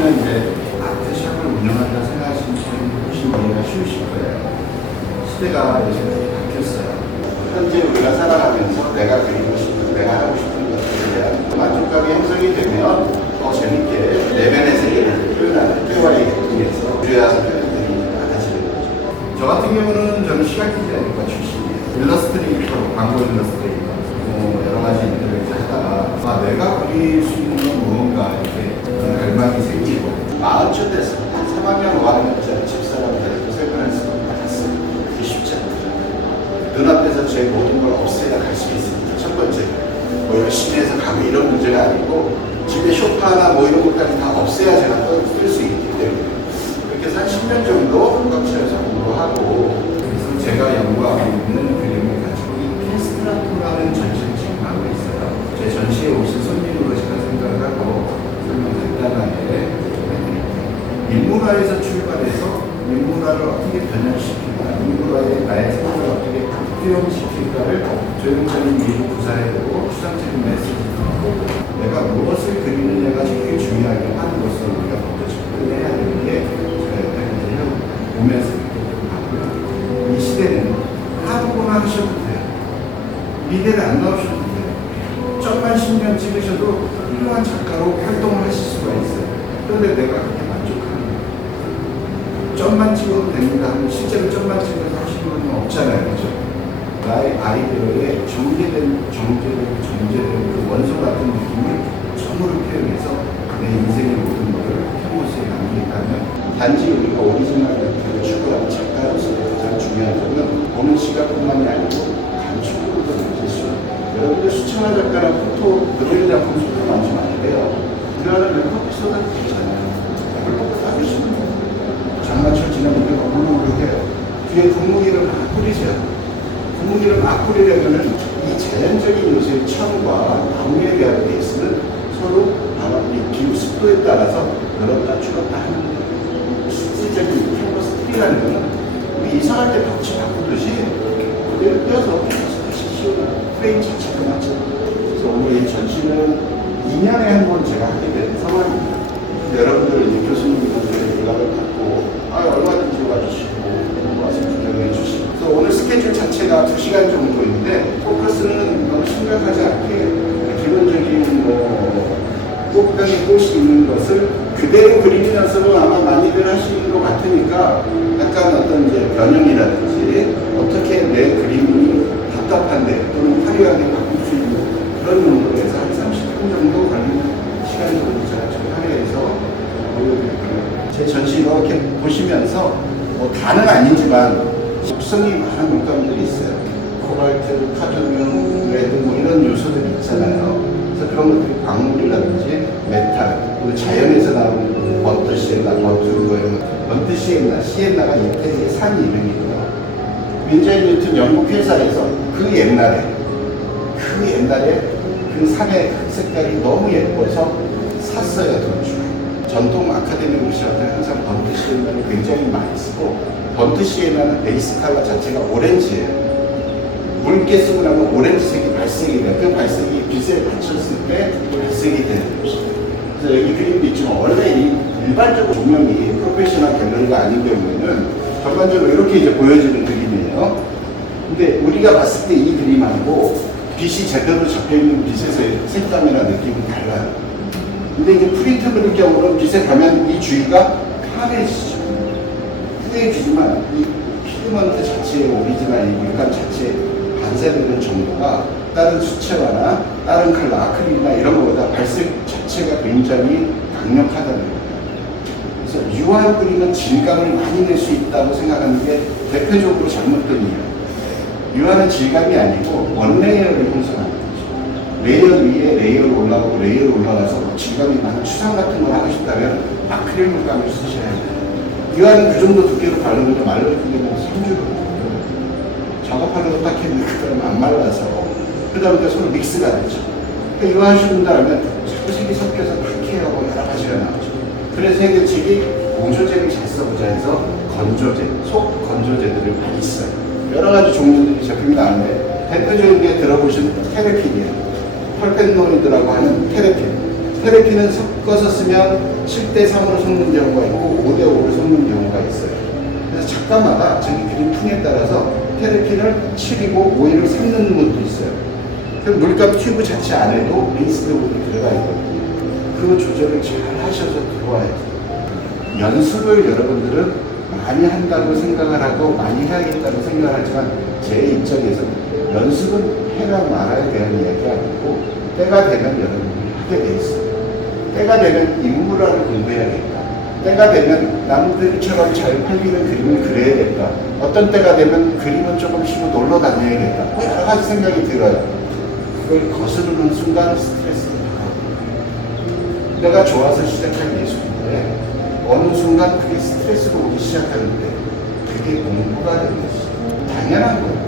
처음에는 이제 아트샵을 운영한다 생각하시는 분이 훨씬 이해가 쉬우실 거예요. 시대가 요새 바뀌었어요. 현재 우리가 살아가면서 내가 그리고 싶은, 내가 하고 싶은 것들에 대한 만족감이 형성이 되면 더 재밌게 내면의 세계를 표현하는 표현의 통해서 주야서 표현들이 많아지는 거죠. 저 같은 경우는 저는 시각 디자이너과 출신이에요. 일러스트레이터, 광고 일러스트레이터, 여러 가지 일들을 하다가 내가 그릴 수 있는 건 무언가 이렇게 갈망이 생기고 40쯤 돼서 3학년 5학년짜리 집사람들한테 설명할 수가 많았어요. 그게 쉽지 않죠. 눈앞에서 제 모든 걸 없애다 갈 수 있습니다. 첫 번째, 뭐 열심히 해서 가고 이런 문제가 아니고 집에 쇼파나 뭐 이런 것까지 다 없애야 제가 쓸 수 있기 때문에 그렇게 해서 한 10년 정도 꽉차여서 공부하고 그래서 제가 연구하고 있는 그림을 가지고 이 캐스트라토라는 전시를 지금 하고 있어요. 제 전시에 오신 손님으로 제가 생각을 하고 설명 간단하게 해드릴게요. 인문화에서 출발해서 인문화를 어떻게 변형시킬까, 인문화에 나의 생각을 어떻게 표현시킬까를 조형적인 미로 구사해보고 추상적인 메시지도 하고 내가 무엇을 그리느냐가 제일 중요하게 하는 것을 우리가 먼저 접근해야 되는 게 제가 여기까지 보면서 하고요. 이 시대는 아무거나 하셔도 돼요. 미대를 안 나오셔도 돼요. 점만 10년 찍으셔도 훌륭한 작가로 활동을 하실 수가 있어요. 그런데 내가 그렇게 만족하는 거예요. 점만 찍어도 됩니다 하면 실제로 점만 찍어서 하시는 건 없잖아요. 그죠? 나의 아이디어에 정제된 그 원소 같은 느낌을 점으로 표현해서 내 인생의 모든 것을 캔버스에 남기겠다면 단지 우리가 오리지널 멘트를 추구하는 작가로서 가장 중요한 점은 보는 시각뿐만이 아니고 감촉으로도 느낄 수 있어요. 여러분들 수채화 작가랑 포토 그릴 작품 속도 많지 않은데요. 우리나라는 왜 커피 쏟아 주잖아요. 별로 안 주시는 거예요. 장마철 지나면 우리가 울룩울룩해요. 뒤에 분무기를 막 뿌리세요. 분무기를 막 뿌리려면은 이 자연적인 요소의 천과 나무에 대한 베이스는 서로 바람이 기후 습도에 따라서 열었다 줄었다 하는 실질적인 캔버스 틀이라는 거는 우리 이상할 때 벽지 바꾸듯이 그대로 떼어서 다시 씌우는 프레임 자체가 맞죠. 그래서 오늘 이 전시는 2년에 한 번 제가 하게 된 상황입니다. 여러분들 이제 교수님들의 연락을 받고 얼마든지 와주시고 와서 구경해 주시고 그래서 오늘 스케줄 자체가 2시간 정도인데 포커스는 너무 심각하지 않게 기본적인 꽃병에 꽃이 있는 것을 그대로 그리는 연습은 아마 많이들 하시는 것 같으니까 약간 어떤 이제 변형이라든지 어떻게 내 그림이 답답한데 또는 화려하게 바꿀 수 있는 그런 용도로 해서 한 30분 정도 걸리는 시간 정도 제가 좀 할애해서 보여드릴게요. 제 전시 이렇게 보시면서 뭐 다는 아니지만 속성이 많은 물감들이 있어요. 코발트, 카드뮴, 레드 뭐 이런 요소들이 있잖아요. 그래서 그런 것들이 광물이라든지 메탈, 그리고 자연에서 나오는 번트 시엔나, 번트 시엔나가 이태리의 산 이름이고요. 윈저이 뉴튼 영국 회사에서 그 옛날에 그 산의 색깔이 너무 예뻐서 샀어요, 돈 주고. 전통 아카데믹 시어터는 항상 번트 시엔나를 굉장히 많이 쓰고 번트 시에나는 베이스 컬러 자체가 오렌지예요. 묽게 쓰고 나면 오렌지색이 발색이 돼요. 그 발색이 빛에 받쳤을 때 발색이 되는 것이죠. 그래서 여기 그림도 있지만 원래 이 일반적으로 조명이 프로페셔널 갤러리가 아닌 경우에는 전반적으로 이렇게 이제 보여지는 그림이에요. 근데 우리가 봤을 때 이 그림하고 빛이 제대로 잡혀있는 빛에서의 색감이나 느낌은 달라요. 근데 이제 프린트 그릴 경우는 빛에 가면 이 주위가 환해지죠. 후해지지만 이 피그먼트 자체의 오리지널 이 물감 자체에 반사되는 정도가 다른 수채화나 다른 컬러 아크릴이나 이런 것보다 발색 자체가 굉장히 강력하다는 거예요. 그래서 유화를 그리면 질감을 많이 낼 수 있다고 생각하는 게 대표적으로 잘못된 이유예요. 유화는 질감이 아니고 원레이어를 형성하는 거죠. 레이어 위에 레이어를 올라가고 레이어를 올라가서 질감이 많은 추상 같은 걸 하고 싶다면 아크릴 물감을 쓰셔야 돼요. 유화는 그 정도 두께로 바르면 말르면 3주로 작업하는 거 딱 했는데 그 다음에 안 말라서 그 다음에 서로 믹스가 되죠. 그러니까 유화 하신다면 자꾸 색이 섞여서 파케하고 여러 가지가 나오죠. 그래서 해결책이 공조제를 잘 써보자 해서 건조제, 속 건조제들을 많이 써요. 여러 가지 종류들이 제품이 나오는데 대표적인 게 들어보신 테레핀이에요. 펄펜노이드라고 하는 테레핀. 테레피는 섞어서 쓰면 7대3으로 섞는 경우가 있고 5대5로 섞는 경우가 있어요. 그래서 작가마다 자기 그림 풍에 따라서 테레피를 7이고 5를 섞는 분도 있어요. 그럼 물감 튜브 자체 안에도 베이스 부분이 들어가 있거든요. 그 조절을 잘 하셔서 들어와야죠. 연습을 여러분들은 많이 한다고 생각을 하고 많이 해야겠다고 생각을 하지만 제 입장에서 연습은 해라 말아야 되는 이야기가 아니고 때가 되면 여러분이 하게 돼 있어요. 때가 되면 인물화를 공부해야겠다. 때가 되면 남들처럼 잘 팔리는 그림을 그려야겠다. 어떤 때가 되면 그림은 조금 쉬고 놀러 다녀야겠다. 뭐 여러 가지 생각이 들어요. 그걸 거스르는 순간 스트레스가 나가고 내가 좋아서 시작한 예술인데 어느 순간 그게 스트레스로 오기 시작하는데 그게 공부가 되는 것이 당연한 거예요.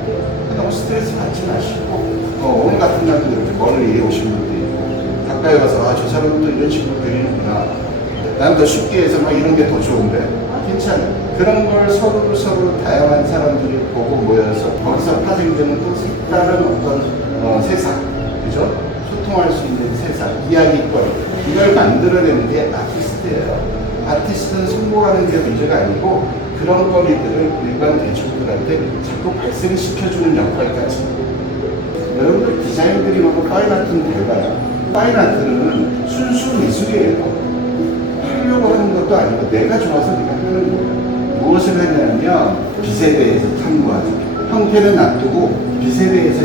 너무 스트레스 받지 마시고 오늘 같은 날도 이렇게 멀리 오신 분도 있고 가까이 가서 저 사람은 또 이런 식으로 그리는구나. 나는 더 쉽게 해서 막 이런 게 더 좋은데 괜찮아요. 그런 걸 서로 다양한 사람들이 보고 모여서 거기서 파생되는 또 색다른 어떤 세상, 그죠? 소통할 수 있는 세상, 이야기거리 이걸 만들어내는 게 아티스트예요. 아티스트는 성공하는 게 문제가 아니고 그런 거리들을 일반 대중들한테 자꾸 발생시켜주는 역할까지. 여러분들 디자인 그림하고 파인아트는 달라요. 파인아트는 순수 미술이에요. 하려고 하는 것도 아니고 내가 좋아서 내가 하는 거예요. 무엇을 하냐면 빛에 대해서 탐구하죠. 형태는 놔두고 빛에 대해서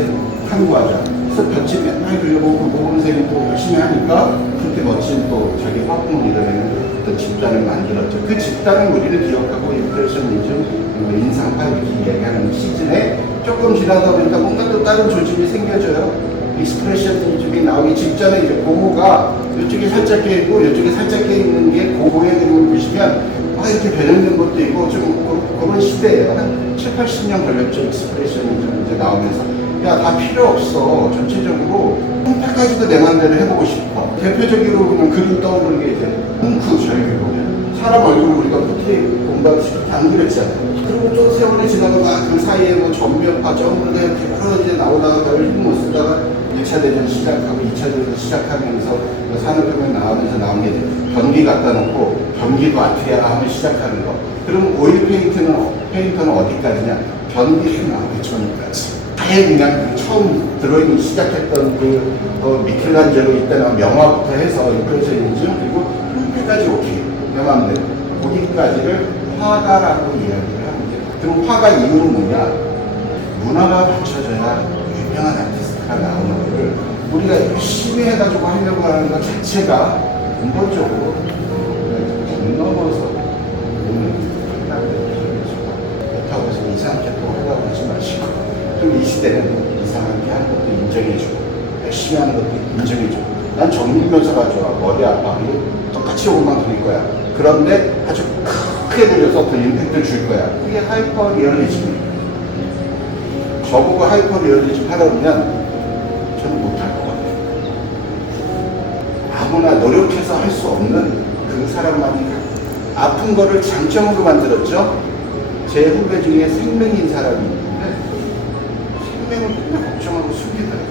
탐구하죠. 그래서 벽지 맨날 그려보고 모범생이 또 열심히 하니까 그렇게 멋진 또 자기 화풍을 이뤄내는 어떤 집단을 만들었죠. 그 집단을 우리는 기억하고 임프레셔니즘, 인상파 이렇게 이야기하는 시즌에 조금 지나다 보니까 뭔가 또 다른 조짐이 생겨져요. 익스프레셔니즘이 나오기 직전에 이제 고흐가 이쪽에 살짝 깨 있고 이쪽에 살짝 깨 있는 게 고흐의 그림을 보시면 이렇게 변형된 것도 있고 좀 그런 시대예요. 한 7, 80년 걸렸죠. 익스프레셔니즘 이제 나오면서 야, 다 필요 없어. 전체적으로 형태까지도 내 맘대로 해보고 싶어. 대표적으로 그냥 그림 떠오르는 게 이제 뭉크 저희 보면 사람 얼굴을 우리가 포트레이 공부하듯이 안 그렸잖아요. 그리고 또 세월이 지나다가 그 사이에 뭐 전면파, 점으로 여러 이제 나오다가 별 힘 못 쓰다가 1차 대전 시작하고 2차 대전 시작하면서 산업혁명 나오면서 나온 게 변기 갖다 놓고 변기도 아트야 하면 시작하는 거. 그럼 오일 페인터는 어디까지냐? 변기 나오기 전까지. 아예 그냥 처음 드로잉 시작했던 미켈란젤로 이때는 명화부터 해서 임프레셔니즘 그리고 형태까지 오케이. 내 마음대로. 거기까지를 화가라고 이야기를 합니다. 그럼 화가 이유는 뭐냐? 문화가 받쳐져야 유명한 아티스트가 나오는 거를 우리가 열심히 해가지고 하려고 하는 것 자체가 근본적으로 넘어서 그렇다고 해서 이상하게 또 하려고 하지 마시고 또 이 시대는 이상하게 하는 것도 인정해주고 열심히 하는 것도 인정해주고 난 정밀묘사가 좋아. 머리 아파. 똑같이 옷만 그릴 거야. 그런데 아주 크게 그려서 더 임팩트를 줄 거야. 그게 하이퍼 리얼리즘이에요. 저보고 하이퍼 리얼리즘 하다 보면 저는 못할 것 같아요. 아무나 노력해서 할 수 없는 그 사람만이 아픈 거를 장점으로 만들었죠. 제 후배 중에 생명인 사람이 있는데 생명을 맨날 걱정하고 숨기더라고요.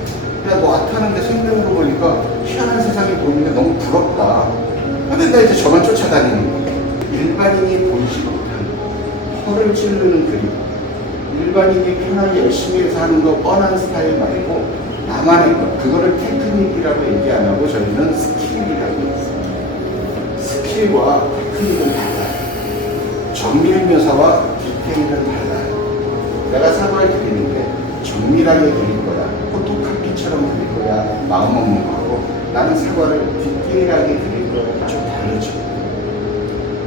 야, 너 아타는데 생명으로 보니까 희한한 세상이 보이는데 너무 부럽다. 근데 나 이제 저만 쫓아다니는 거예요. 일반인이 보이지 못하는 혀를 찌르는 그림. 일반인이 편하게 열심히 해서 하는 거 뻔한 스타일 말고 나만의 것. 그거를 테크닉이라고 얘기 안 하고 저희는 스킬이라고 했어요. 스킬과 테크닉은 달라요. 정밀 묘사와 디테일은 달라요. 내가 사과를 그리는데 정밀하게 그릴 거야. 포토카피처럼 그릴 거야. 마음 없는 거하고 나는 사과를 디테일하게 그릴 거야. 좀 다르죠.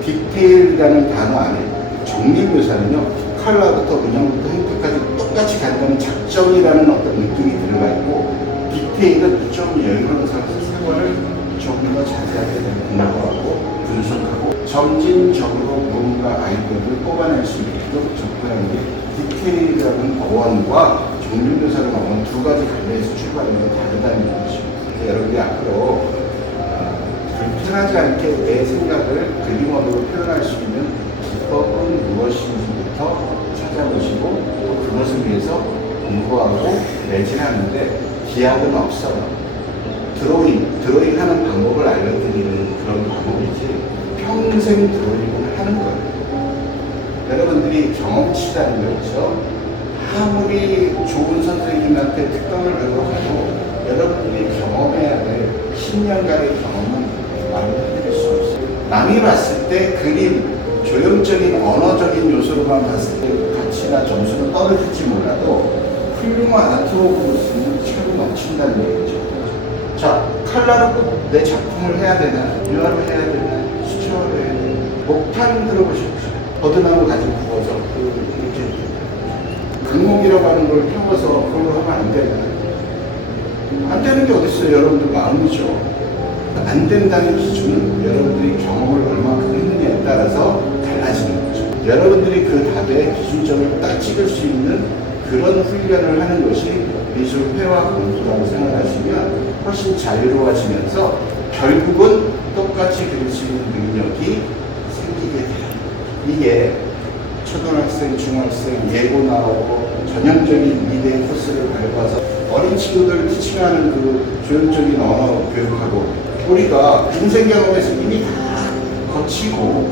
디테일이라는 단어 안에 정밀 묘사는요. 컬러부터 운영부터 형태까지 똑같이 간다는 작정이라는 어떤 느낌이 들어가 있고 디테일은 좀 여유로운 상태에서 사과를 좀 더 자세하게 공부하고 분석하고 점진적으로 무언가 아이디어를 뽑아낼 수 있도록 접근하는 게 디테일이라는 어원과 정밀묘사라는 어원 두 가지 갈래에서 출발하는 게 다르다는 것이죠. 여러분이 앞으로 불편하지 않게 내 생각을 그림으로 표현할 수 있는 기법은 무엇인지부터 찾아보시고 또 그것을 위해서 공부하고 매진하는데 기약은 없어요. 드로잉 하는 방법을 알려드리는 그런 방법이지 평생 드로잉을 하는 거예요. 여러분들이 경험치라는 거 있죠. 아무리 좋은 선생님한테 특강을 배워가도 여러분들이 경험해야 될 10년간의 경험은 말해드릴 수 없어요. 남이 봤을 때 그림, 조형적인 언어적인 요소로만 봤을 때 가치나 점수는 떨어질지 몰라도 훌륭한 아트워크로서는 차고 넘친다는 얘기죠. 자, 칼라로 내 작품을 해야 되나? 유화로 해야 되나? 수채화로 해야 되나? 목탄 들어보셨죠? 버드나무 가지고 구워서 이렇게 강목이라고 하는 걸 펴서 그걸로 하면 안 되나? 안 되는 게 어딨어요? 여러분들 마음이죠. 안 된다는 기준은 여러분들이 경험을 얼마큼 했느냐에 따라서 달라지는 거죠. 여러분들이 그 답의 기준점을 딱 찍을 수 있는 그런 훈련을 하는 것이 미술회화 공부라고 생각하시면 훨씬 자유로워지면서 결국은 똑같이 그릴 수 있는 능력이 생기게 돼요. 이게 초등학생, 중학생, 예고 나오고 전형적인 미대 코스를 밟아서 어린 친구들 티칭하는 그 조형적인 언어 교육하고 우리가 인생 경험에서 이미 다 거치고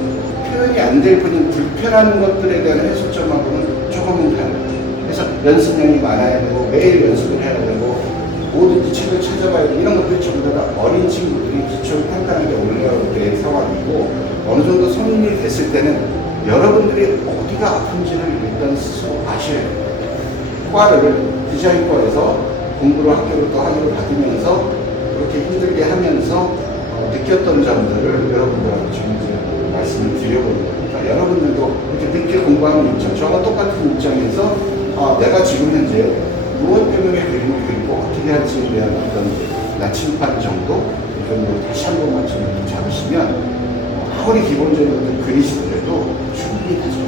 표현이 안 될 뿐인 불편한 것들에 대한 해소점하고는 조금은 다르죠. 그래서 연습량이 많아야 되고 매일 연습을 해야 되고 뭐든지 책을 찾아봐야 되고 이런 것들이 전부 다 어린 친구들이 기초를 탄탄하게 올라올 때의 상황이고 어느 정도 성인이 됐을 때는 여러분들이 어디가 아픈지를 일단 스스로 아셔야 돼요. 과를 디자인과에서 공부를 학교로 또 학위를 받으면서 그렇게 힘들게 하면서 느꼈던 점들을 여러분들하고 지금 이제 말씀을 드려보는 거니까 여러분들도 이렇게 늦게 공부하는 입장, 저와 똑같은 입장에서 내가 지금 현재 무엇 때문에 그림을 그리고 어떻게 할지에 대한 어떤 나침반 정도 이 정도 다시 한 번만 좀 잡으시면 아무리 기본적인 것들 그리시더라도 충분히 다시